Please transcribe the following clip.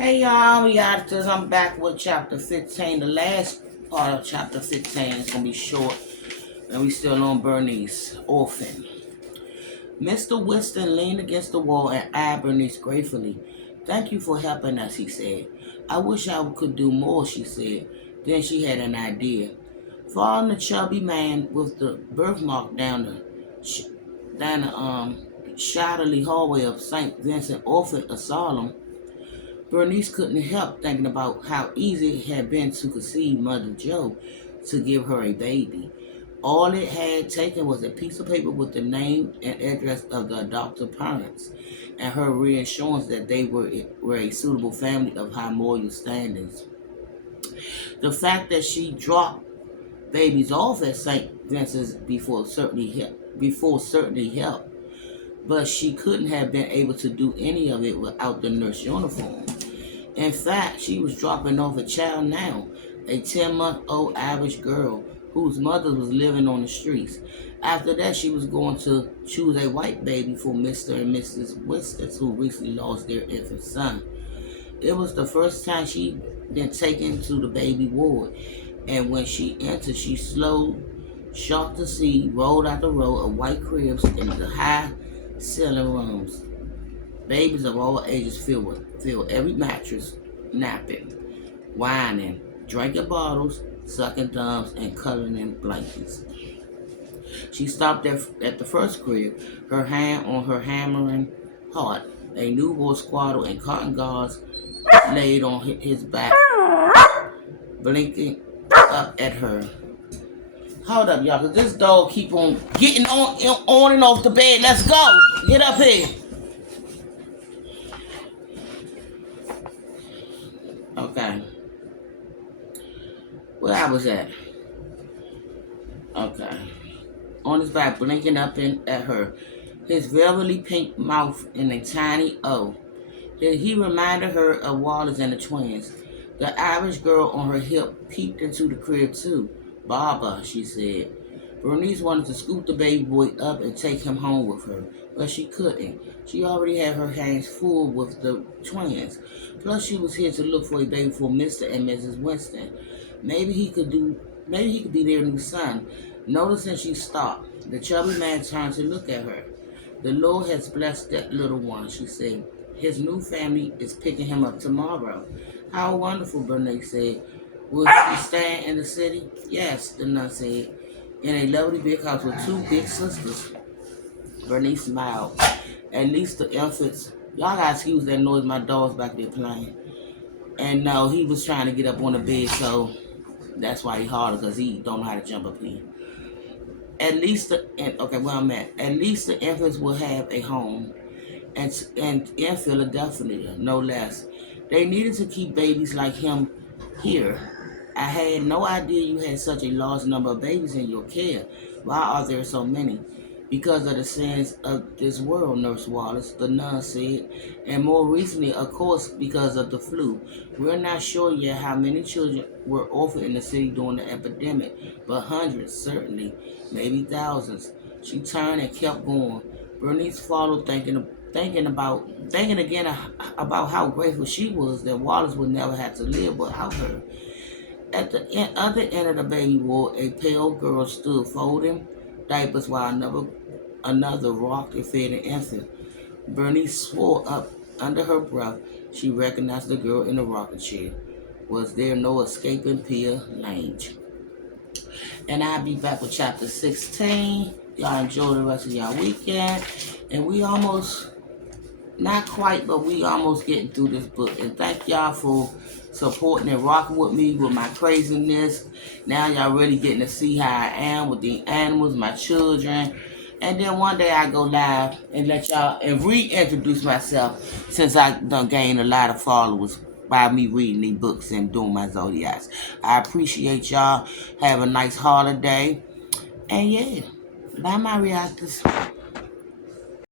Hey y'all, I'm back with chapter 15. The last part of chapter 15 is going to be short, and we still on Bernice, Orphan. Mr. Winston leaned against the wall and eyed Bernice gratefully. "Thank you for helping us," he said. "I wish I could do more," she said. Then she had an idea. Following the chubby man with the birthmark down the shadowy hallway of St. Vincent Orphan Asylum, Bernice couldn't help thinking about how easy it had been to conceive Mother Joe to give her a baby. All it had taken was a piece of paper with the name and address of the adoptive parents, and her reassurance that they were a suitable family of high moral standings. The fact that she dropped babies off at St. Vincent's before certainly helped, but she couldn't have been able to do any of it without the nurse uniform. In fact, she was dropping off a child now, a 10-month-old Irish girl whose mother was living on the streets. After that, she was going to choose a white baby for Mr. and Mrs. Winston, who recently lost their infant son. It was the first time she'd been taken to the baby ward, and when she entered, she slowed, shocked to see, rolled out the row of white cribs in the high ceiling rooms. Babies of all ages filled every mattress, napping, whining, drinking bottles, sucking thumbs, and cuddling in blankets. She stopped at the first crib, her hand on her hammering heart. A newborn squatted in cotton gauze laid on his back, blinking up at her. Hold up, y'all, because this dog keep on getting on and off the bed. Let's go. Get up here. Okay. Where I was at? Okay. On his back, blinking up at her, his velvety pink mouth in a tiny O. He reminded her of Wallace and the twins. The Irish girl on her hip peeped into the crib too. "Baba," she said. Bernice wanted to scoop the baby boy up and take him home with her, but she couldn't. She already had her hands full with the twins. Plus, she was here to look for a baby for Mr. and Mrs. Winston. Maybe he could be their new son. Noticing she stopped, the chubby man turned to look at her. "The Lord has blessed that little one," she said. "His new family is picking him up tomorrow." "How wonderful," Bernice said. "Will he be staying in the city?" "Yes," the nun said. "In a lovely big house with two big sisters." Bernice smiled. "At least the infants..." Y'all gotta excuse that noise, my dog's back there playing. And no, he was trying to get up on the bed, so that's why he hollered, because he don't know how to jump up here. At least the infants will have a home, and in Philadelphia, no less. They needed to keep babies like him here. "I had no idea you had such a large number of babies in your care. Why are there so many?" "Because of the sins of this world, Nurse Wallace," the nun said. "And more recently, of course, because of the flu. We're not sure yet how many children were orphaned in the city during the epidemic, but hundreds, certainly, maybe thousands." She turned and kept going. Bernice followed, thinking again about how grateful she was that Wallace would never have to live without her. At the other end of the baby ward, a pale girl stood folding diapers while another rocked and fed an infant. Bernice swore up under her breath she recognized the girl in the rocking chair. Was there no escaping Pia Lange? And I'll be back with chapter 16. Y'all enjoy the rest of y'all weekend. And we almost, not quite, but we almost getting through this book. And thank y'all for supporting and rocking with me with my craziness. Now y'all really getting to see how I am with the animals, my children. And then one day I go live and let y'all and reintroduce myself, since I done gained a lot of followers by me reading these books and doing my zodiacs. I appreciate y'all. Have a nice holiday. And yeah, bye my reactors.